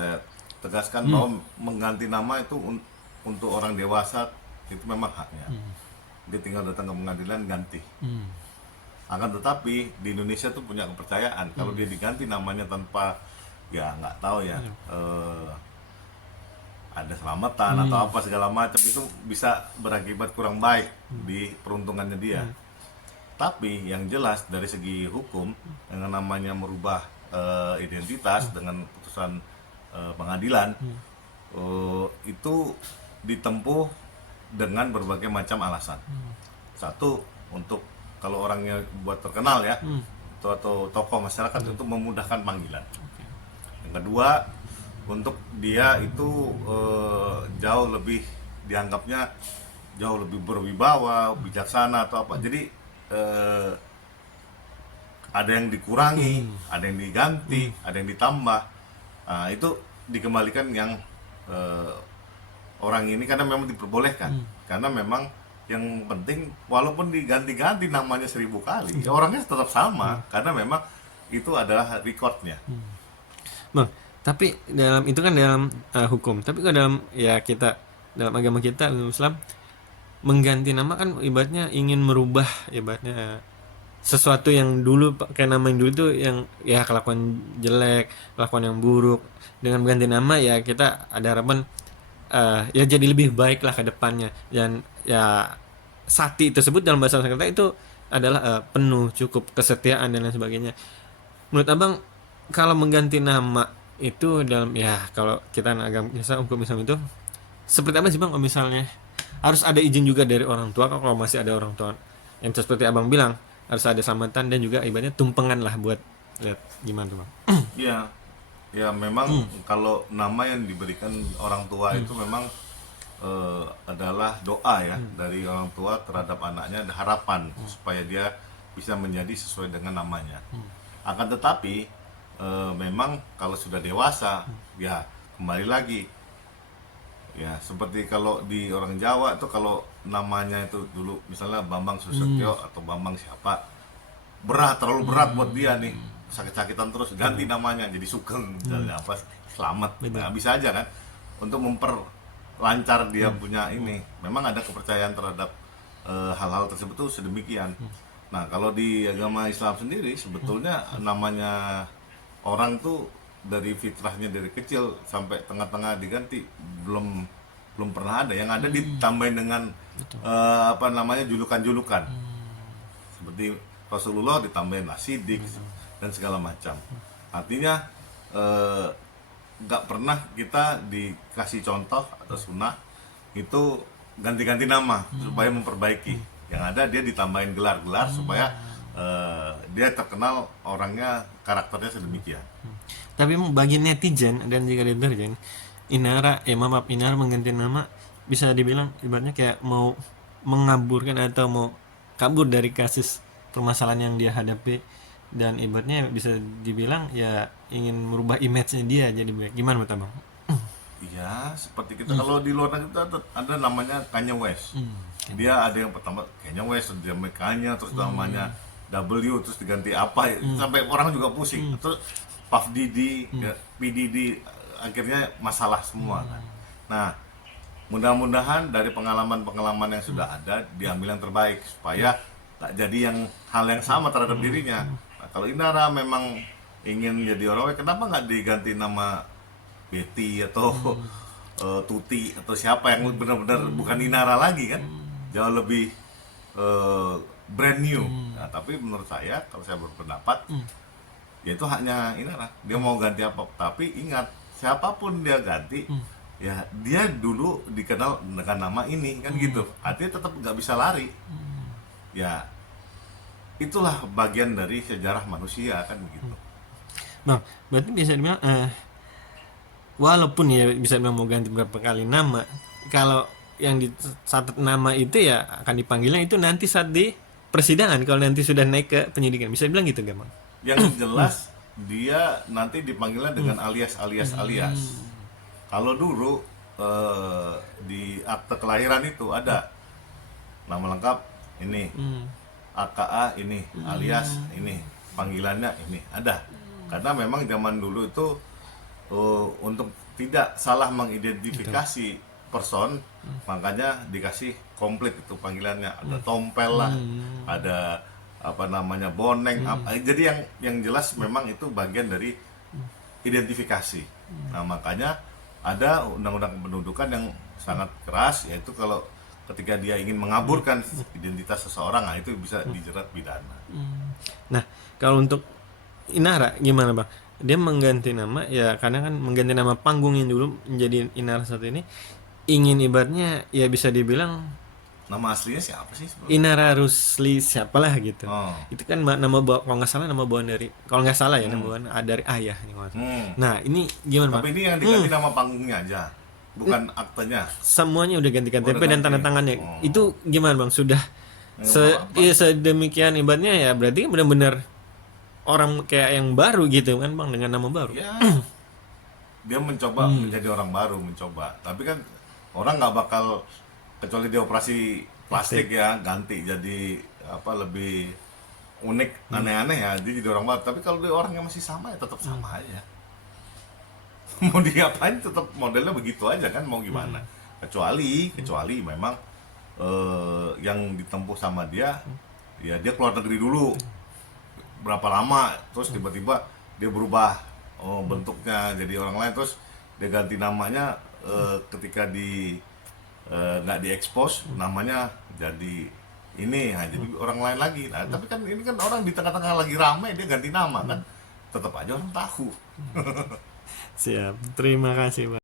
saya tegaskan bahwa mengganti nama itu untuk orang dewasa itu memang haknya. Dia tinggal datang ke pengadilan ganti. Akan tetapi di Indonesia tuh punya kepercayaan kalau dia diganti namanya tanpa ya nggak tahu ya ada selamatan atau apa segala macam, itu bisa berakibat kurang baik di peruntungannya dia. Tapi yang jelas dari segi hukum, yang namanya merubah identitas dengan putusan pengadilan itu ditempuh dengan berbagai macam alasan. Satu, untuk kalau orangnya buat terkenal ya, atau tokoh masyarakat, untuk memudahkan panggilan. Yang kedua, untuk dia itu jauh lebih dianggapnya jauh lebih berwibawa, bijaksana atau apa. Jadi ada yang dikurangi, ada yang diganti, ada yang ditambah. Nah, itu dikembalikan yang orang ini karena memang diperbolehkan. Karena memang yang penting walaupun diganti-ganti namanya 1000 kali, ya orangnya tetap sama karena memang itu adalah recordnya. Bang, tapi dalam itu kan dalam hukum, tapi kalau dalam ya kita dalam agama kita Islam mengganti nama kan ibaratnya ingin merubah ibaratnya sesuatu yang dulu pakai nama yang dulu itu yang ya kelakuan jelek, kelakuan yang buruk. Dengan mengganti nama ya kita ada harapan ya jadi lebih baik lah ke depannya. Dan ya sati tersebut dalam bahasa Sanskerta itu adalah penuh, cukup, kesetiaan dan lain sebagainya. Menurut Abang kalau mengganti nama itu dalam ya kalau kita agama hukum Islam itu seperti apa sih Bang? Kalau misalnya harus ada izin juga dari orang tua kalau masih ada orang tua yang seperti Abang bilang harus ada selamatan dan juga ibaratnya tumpengan lah buat lihat gimana tuh Bang. Iya, ya memang kalau nama yang diberikan orang tua itu memang adalah doa ya dari orang tua terhadap anaknya, ada harapan supaya dia bisa menjadi sesuai dengan namanya. Akan tetapi memang kalau sudah dewasa ya kembali lagi ya seperti kalau di orang Jawa itu kalau namanya itu dulu misalnya Bambang Susetyo atau Bambang siapa, terlalu berat buat dia nih, sakit-sakitan terus, ganti namanya jadi Sugeng dan apa Selamat. Nah, bisa aja kan untuk memperlancar dia punya ini. Memang ada kepercayaan terhadap hal-hal tersebut tuh sedemikian. Nah, kalau di agama Islam sendiri sebetulnya namanya orang tuh dari fitrahnya dari kecil sampai tengah-tengah diganti belum pernah ada. Yang ada ditambahin dengan apa namanya julukan-julukan. Seperti Rasulullah ditambahin Sidik dan segala macam. Artinya nggak pernah kita dikasih contoh atau sunnah itu ganti-ganti nama supaya memperbaiki. Yang ada dia ditambahin gelar-gelar supaya dia terkenal orangnya, karakternya sedemikian. Tapi bagi netizen dan juga deterjen, Inara mengganti nama bisa dibilang ibaratnya kayak mau mengaburkan atau mau kabur dari kasus permasalahan yang dia hadapi, dan ibaratnya bisa dibilang ya ingin merubah image-nya dia jadi baik. Gimana menurut Abang? Iya, seperti kita kalau di luar negeri ada namanya Kanye West. Dia ada yang pertama Kanye West, dia Kanye, terus namanya W, terus diganti apa, sampai orang juga pusing. Terus Puff Diddy, ya, P Diddy, akhirnya masalah semua kan. Nah, mudah-mudahan dari pengalaman-pengalaman yang sudah ada diambil yang terbaik supaya tak jadi yang hal yang sama terhadap dirinya. Nah, kalau Inara memang ingin jadi orang, kenapa nggak diganti nama Betty atau Tuti atau siapa yang benar-benar bukan Inara lagi kan, jauh lebih brand new. Nah, tapi menurut saya kalau saya berpendapat ya itu haknya Inara, dia mau ganti apa, tapi ingat siapapun dia ganti ya dia dulu dikenal dengan nama ini kan gitu, artinya tetap nggak bisa lari. Ya itulah bagian dari sejarah manusia kan begitu. Bang, berarti bisa dibilang walaupun ya bisa dibilang mau ganti berapa kali nama, kalau yang dicatat nama itu ya akan dipanggilnya itu nanti saat di persidangan, kalau nanti sudah naik ke penyidikan, bisa dibilang gitu gak Bang? Yang jelas dia nanti dipanggilnya dengan alias. Kalau dulu di akte kelahiran itu ada nama lengkap ini, AKA ini, alias ini, panggilannya ini ada. Karena memang zaman dulu itu untuk tidak salah mengidentifikasi person, makanya dikasih komplit itu panggilannya, ada tompel lah, ada apa namanya boneng, jadi yang jelas memang itu bagian dari identifikasi. Nah makanya ada undang-undang kependudukan yang sangat keras, yaitu kalau ketika dia ingin mengaburkan identitas seseorang, nah itu bisa dijerat pidana. Nah, kalau untuk Inara gimana Bang? Dia mengganti nama ya, karena kan mengganti nama panggungnya dulu menjadi Inara saat ini, ingin ibaratnya ya bisa dibilang Nama aslinya siapa sih sebenarnya? Inara Rusli siapalah gitu. Oh. Itu kan kalau nggak salah nama bawaan dari, kalau nggak salah ya nama bawaan dari ayah nih kalau nggak salah. Nah ini gimana Bang? Tapi ini yang diganti nama panggungnya aja, bukan aktenya. Semuanya udah ganti KTP Udah dan ganti. tanda tangannya. Itu gimana Bang? Sudah Nggak sedemikian ibaratnya ya, berarti benar-benar orang kayak yang baru gitu kan Bang, dengan nama baru. Ya, dia mencoba menjadi orang baru, mencoba. Tapi kan orang nggak bakal, kecuali dia operasi plastik ya, ganti jadi apa lebih unik, aneh-aneh ya, dia jadi orang baru. Tapi kalau dia orangnya masih sama ya tetap sama aja. Mau diapain tetap modelnya begitu aja kan, mau gimana? Kecuali memang yang ditempuh sama dia, ya dia keluar negeri dulu berapa lama, terus tiba-tiba dia berubah bentuknya jadi orang lain, terus dia ganti namanya ketika nggak diekspos, namanya jadi ini, nah, jadi orang lain lagi. Nah, tapi kan ini kan orang di tengah-tengah lagi rame dia ganti nama kan, tetap aja orang tahu. Siap. Terima kasih Bang.